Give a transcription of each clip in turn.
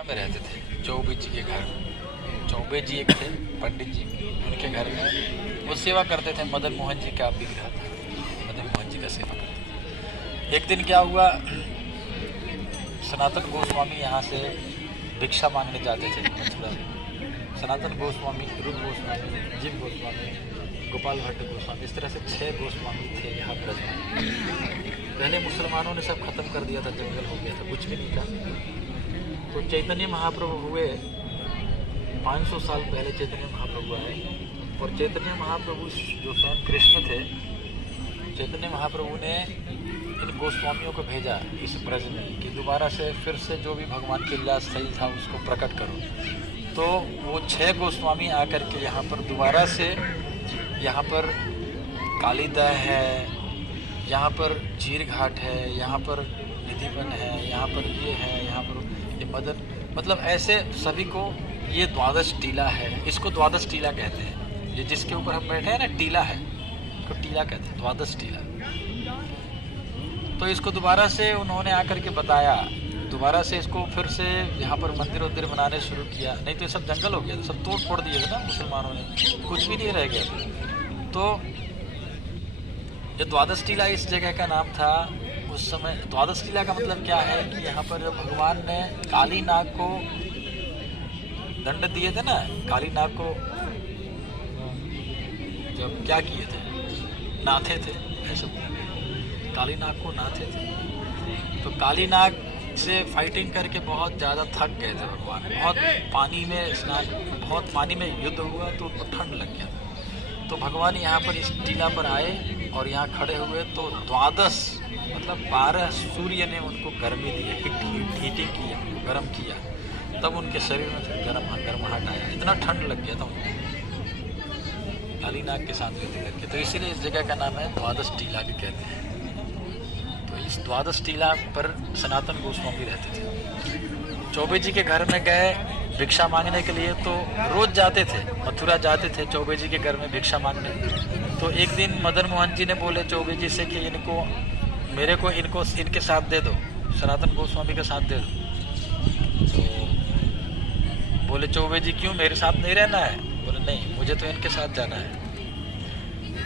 में रहते थे चौबे जी के घर। चौबे जी एक थे पंडित जी, उनके घर में वो सेवा करते थे। मदन मोहन जी का विग्रह था, मदन मोहन जी का सेवा करते थे। एक दिन क्या हुआ, सनातन गोस्वामी यहाँ से भिक्षा मांगने जाते थे मथुरा में। सनातन गोस्वामी, रुद्र गोस्वामी, जीव गोस्वामी, गोपाल भट्ट गोस्वामी, इस तरह से 6 गोस्वामी थे यहाँ ब्रज में। पहले मुसलमानों ने सब खत्म कर दिया था, जंगल हो गया था, कुछ भी नहीं था। तो चैतन्य महाप्रभु हुए 500 साल पहले चैतन्य महाप्रभु आए, और चैतन्य महाप्रभु जो स्वयं कृष्ण थे, चैतन्य महाप्रभु ने इन गोस्वामियों को भेजा इस ब्रज में कि दोबारा से फिर से जो भी भगवान की लीला सही था उसको प्रकट करो। तो वो 6 गोस्वामी आकर के यहाँ पर दोबारा से, यहाँ पर कालीदह है, यहाँ पर चीर घाट है, यहाँ पर निधिवन है, यहाँ पर ये है, यहाँ पर ये मदन, मतलब ऐसे सभी को, ये द्वादश टीला है, इसको द्वादश टीला कहते हैं। ये जिसके ऊपर हम बैठे हैं ना, टीला है, इसको टीला कहते हैं, द्वादश टीला। तो इसको दोबारा से उन्होंने आकर के बताया, दोबारा से इसको फिर से यहाँ पर मंदिर वंदिर बनाने शुरू किया। नहीं तो ये सब जंगल हो गया था, सब तोड़ फोड़ दिए थे ना मुसलमानों ने, कुछ भी नहीं रह गया। तो ये द्वादश टीला इस जगह का नाम था उस समय। द्वादश टीला का मतलब क्या है कि यहाँ पर जब भगवान ने काली नाग को दंड दिए थे ना, काली नाग को जब क्या किए थे, नाथे थे, ऐसे काली नाग को नाथे थे। तो काली नाग से फाइटिंग करके बहुत ज़्यादा थक गए थे भगवान, बहुत पानी में स्नान, बहुत पानी में युद्ध हुआ तो उनको ठंड लग गया। तो भगवान यहाँ पर इस टीला पर आए और यहाँ खड़े हुए, तो द्वादश मतलब 12 सूर्य ने उनको गर्मी दी, हीटिंग किया, गर्म किया, तब उनके शरीर में फिर गर्माहट आया। इतना ठंड लग गया था उनको काली नाग के साथ युद्ध करके। तो इसीलिए इस जगह का नाम है द्वादश टीला भी कहते हैं। तो इस द्वादश टीला पर सनातन गोस्वामी रहते थे। चौबे जी के घर में गए भिक्षा मांगने के लिए, तो रोज जाते थे, मथुरा जाते थे चौबे जी के घर में भिक्षा मांगने। तो एक दिन मदन मोहन जी ने बोले चौबे जी से कि इनको, मेरे को इनको, इनके साथ दे दो, सनातन गोस्वामी के साथ दे दो। तो बोले चौबे जी क्यों, मेरे साथ नहीं रहना है? बोले नहीं, मुझे तो इनके साथ जाना है।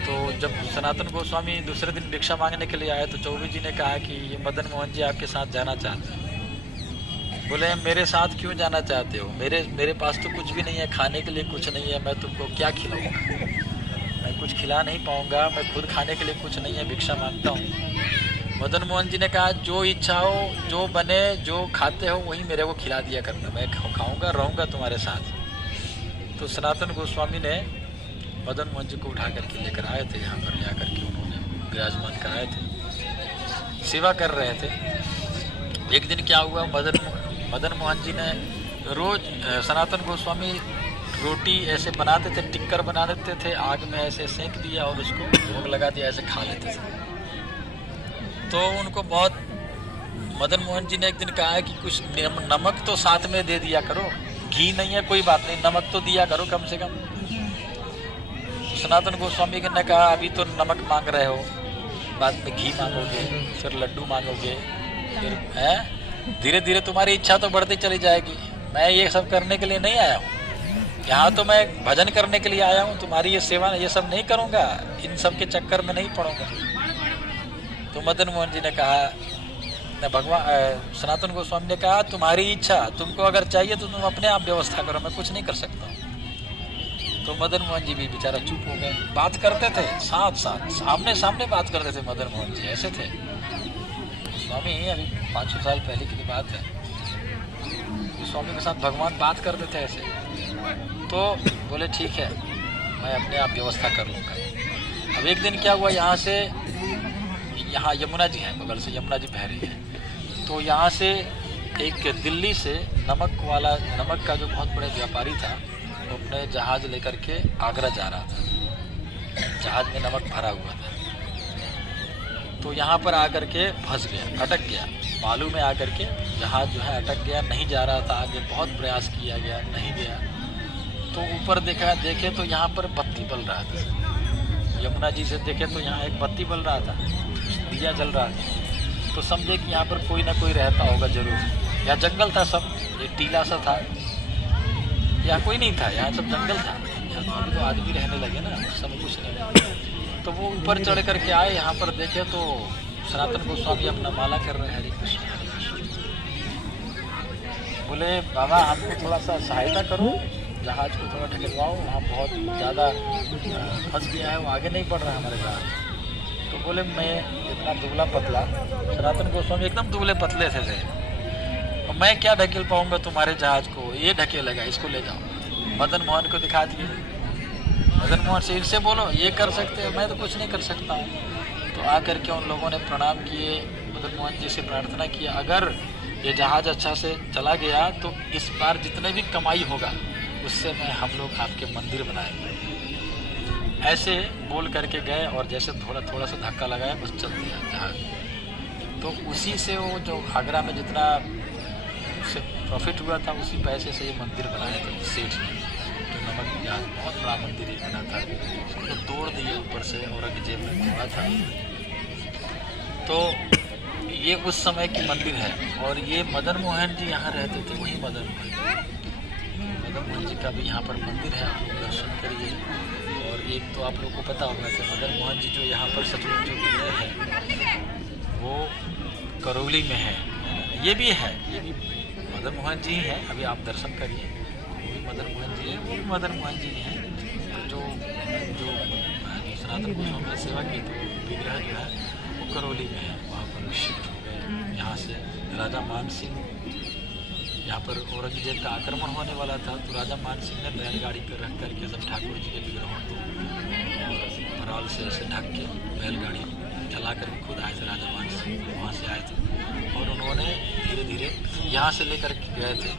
तो जब सनातन गोस्वामी दूसरे दिन भिक्षा मांगने के लिए आए, तो चौबे जी ने कहा कि ये मदन मोहन जी आपके साथ जाना चाहते हैं। बोले मेरे साथ क्यों जाना चाहते हो? मेरे पास तो कुछ भी नहीं है, खाने के लिए कुछ नहीं है, मैं तुमको क्या खिलाऊंगा? मैं कुछ खिला नहीं पाऊंगा, मैं खुद खाने के लिए कुछ नहीं है, भिक्षा मांगता हूँ। मदन मोहन जी ने कहा जो इच्छा हो, जो बने, जो खाते हो वही मेरे को खिला दिया करना, मैं खाऊंगा, रहूँगा तुम्हारे साथ। तो सनातन गोस्वामी ने मदन मोहन जी को उठा करके लेकर आए थे, यहाँ पर ले आकर के उन्होंने विराजमान कराए थे, सेवा कर रहे थे। एक दिन क्या हुआ, मदन मोहन जी ने रोज, सनातन गोस्वामी रोटी ऐसे बनाते थे, टिक्कर बना देते थे, आग में ऐसे सेंक दिया और उसको भोग लगा दिया, ऐसे खा लेते थे। तो उनको बहुत, मदन मोहन जी ने एक दिन कहा कि कुछ नमक तो साथ में दे दिया करो, घी नहीं है कोई बात नहीं, नमक तो दिया करो कम से कम। सनातन गोस्वामी ने कहा अभी तो नमक मांग रहे हो, बाद में घी मांगोगे, फिर लड्डू मांगोगे, फिर है धीरे धीरे तुम्हारी इच्छा तो बढ़ती चली जाएगी। मैं ये सब करने के लिए नहीं आया हूँ, यहाँ तो मैं भजन करने के लिए आया हूँ, तुम्हारी ये सेवा ये सब नहीं करूँगा, इन सब के चक्कर में नहीं पड़ूंगा। तो मदन मोहन जी ने कहा, सनातन गोस्वामी ने कहा तुम्हारी इच्छा, तुमको अगर चाहिए तो तुम अपने आप व्यवस्था करो, मैं कुछ नहीं कर सकता हूँ। तो मदन मोहन जी भी बेचारा चुप हो गए। बात करते थे साथ साथ, आमने सामने बात करते थे मदन मोहन जी, ऐसे थे स्वामी। अभी 500 साल पहले की बात है, स्वामी के साथ भगवान बात करते थे ऐसे। तो बोले ठीक है, मैं अपने आप व्यवस्था कर लूँगा। अब एक दिन क्या हुआ, यहाँ से, यहाँ यमुना जी हैं बगल से, यमुना जी बह रही है। तो यहाँ से एक दिल्ली से नमक का जो बहुत बड़ा व्यापारी था, वो अपने जहाज़ लेकर के आगरा जा रहा था, जहाज़ में नमक भरा हुआ था। तो यहाँ पर आकर के फंस गया, अटक गया, बालू में आकर के जहाज़ जो है अटक गया, नहीं जा रहा था आगे, बहुत प्रयास किया गया, नहीं गया। तो ऊपर देखे तो यहाँ पर बत्ती बल रहा था, यमुना जी से देखे तो यहाँ एक बत्ती बल रहा था, दिया जल रहा था। तो समझे कि यहाँ पर कोई ना कोई रहता होगा जरूर, यहाँ जंगल था सब, एक टीला सा था, यहाँ कोई नहीं था, यहाँ सब जंगल था। यहाँ तो अभी तो आदमी रहने लगे ना, उस समय कुछ नहीं। तो वो ऊपर चढ़ करके आए, यहाँ पर देखे तो सनातन गोस्वामी अपना माला कर रहे हैं, हरे कृष्ण हरे कृष्ण। बोले बाबा हमको थोड़ा सा सहायता करो, जहाज को थोड़ा ढकेलवाओ, वहाँ बहुत ज़्यादा फंस गया है, वो आगे नहीं बढ़ रहा है हमारे जहाज। तो बोले मैं इतना दुबला पतला, सनातन गोस्वामी एकदम दुबले पतले थे, तो मैं क्या ढकेल पाऊंगा तुम्हारे जहाज को, ये ढकेलेगा, इसको ले जाओ। मदन मोहन को दिखा दिए, मदन मोहन से इनसे बोलो ये कर सकते हैं, मैं तो कुछ नहीं कर सकता हूँ। तो आकर के उन लोगों ने प्रणाम किए, मदन मोहन जी से प्रार्थना किया, अगर ये जहाज अच्छा से चला गया तो इस बार जितने भी कमाई होगा उससे मैं हम लोग आपके मंदिर बनाएंगे। ऐसे बोल करके गए और जैसे थोड़ा थोड़ा सा धक्का लगाया बस चल दिया जहाज। तो उसी से वो जो आगरा में जितना उससे प्रॉफिट हुआ था उसी पैसे से ये मंदिर बनाया था सेठ ने। तो नमक प्याज बहुत बड़ा मंदिर ही बना था, उसको तो तोड़ दिए ऊपर से, औरंगजेब में घोड़ा था। तो ये उस समय की मंदिर है। और ये मदन मोहन जी यहाँ रहते थे, वही मदन मोहन जी का भी यहाँ पर मंदिर है, आप लोग दर्शन करिए। और एक तो आप लोग को पता होगा कि मदन मोहन जी जो यहाँ पर सतलुज जो विद्या है वो करौली में है, ये भी है, ये भी मदन मोहन जी ही हैं। अभी आप दर्शन करिए, वो भी मदन मोहन जी है, वो भी मदन मोहन जी हैं। जो सनातन गोस्वामी ने सेवा की तो विग्रह जो है वो करौली में है, वहाँ पर शिफ्ट हो गए। यहाँ से राजा मान सिंह, यहाँ पर औरंगजेब का आक्रमण होने वाला था तो राजा मान सिंह ने बैलगाड़ी पर रख करके सब ठाकुर जी के विग्रहों को भराल से ऐसे ढक के बैलगाड़ी चला कर खुद आए थे। राजा मान सिंह वहाँ से आए थे और उन्होंने धीरे धीरे यहाँ से लेकर गए थे।